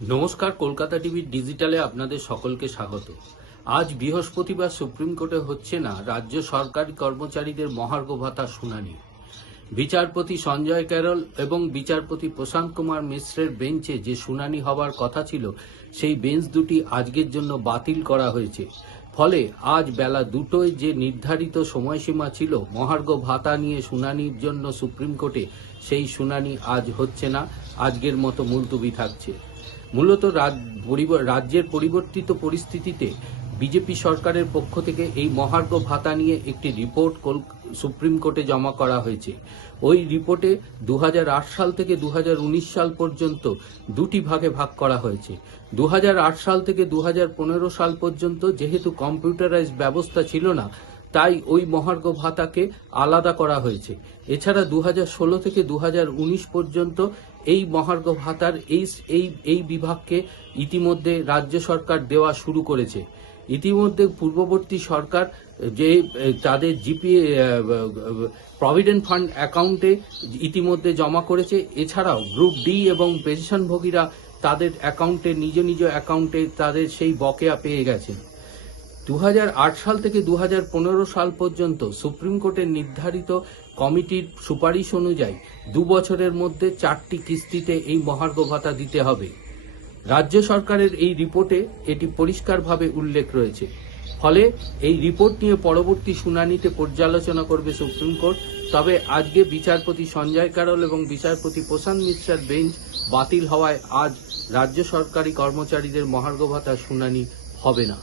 নমস্কার, কলকাতা টিভি ডিজিটালে আপনাদের সকলকে স্বাগত। আজ বৃহস্পতিবার সুপ্রিম কোর্টে হচ্ছে না রাজ্য সরকারি কর্মচারীদের মহার্ঘ ভাতার শুনানি। বিচারপতি সঞ্জয় ক্যারল এবং বিচারপতি প্রশান্ত কুমার মিশ্রের বেঞ্চে যে শুনানি হবার কথা ছিল, সেই বেঞ্চ দুটি আজকের জন্য বাতিল করা হয়েছে। ফলে আজ বেলা 2টায় যে নির্ধারিত সময়সীমা ছিল মহার্ঘ ভাতা নিয়ে শুনানির জন্য সুপ্রিম কোর্টে, সেই শুনানি আজ হচ্ছে না, আজকের মতো মুলতবি থাকছে। মূলত রাজ্যের পরিবর্তিত পরিস্থিতিতে বিজেপি সরকারের পক্ষ থেকে এই মহার্ঘ ভাতা নিয়ে একটি রিপোর্ট সুপ্রিম কোর্টে জমা করা হয়েছে। ওই রিপোর্টে 2008 সাল থেকে 2019 সাল পর্যন্ত দুটি ভাগে ভাগ করা হয়েছে। 2008 সাল থেকে 2015 সাল পর্যন্ত যেহেতু কম্পিউটারাইজ ব্যবস্থা ছিল না, তাই ওই মহার্ঘ ভাতাকে আলাদা করা হয়েছে। এছাড়া 2016 থেকে 2019 পর্যন্ত এই মহার্ঘ ভাতার এই বিভাগকে ইতিমধ্যে রাজ্য সরকার দেওয়া শুরু করেছে। ইতিমধ্যে পূর্ববর্তী সরকার যে তাদের প্রভিডেন্ট ফান্ড অ্যাকাউন্টে ইতিমধ্যে জমা করেছে। এছাড়াও গ্রুপ ডি এবং পেনশনভোগীরা তাদের অ্যাকাউন্টে নিজ নিজ অ্যাকাউন্টে তাদের সেই বকেয়া পেয়ে গেছেন। 2008 সাল থেকে 2015 সাল পর্যন্ত সুপ্রিম কোর্টের নির্ধারিত কমিটির সুপারিশ অনুযায়ী 2 বছরের মধ্যে 4টি কিস্তিতে এই মহার্ঘ ভাতা দিতে হবে। রাজ্য সরকারের এই রিপোর্টে এটি পরিষ্কারভাবে উল্লেখ রয়েছে। ফলে এই রিপোর্ট নিয়ে পরবর্তী শুনানিতে পর্যালোচনা করবে সুপ্রিম কোর্ট। তবে আজকে বিচারপতি সঞ্জয় ক্যারল এবং বিচারপতি প্রশান্ত মিশ্রের বেঞ্চ বাতিল হওয়ায় আজ রাজ্য সরকারি কর্মচারীদের মহার্ঘ ভাতার শুনানি হবে না।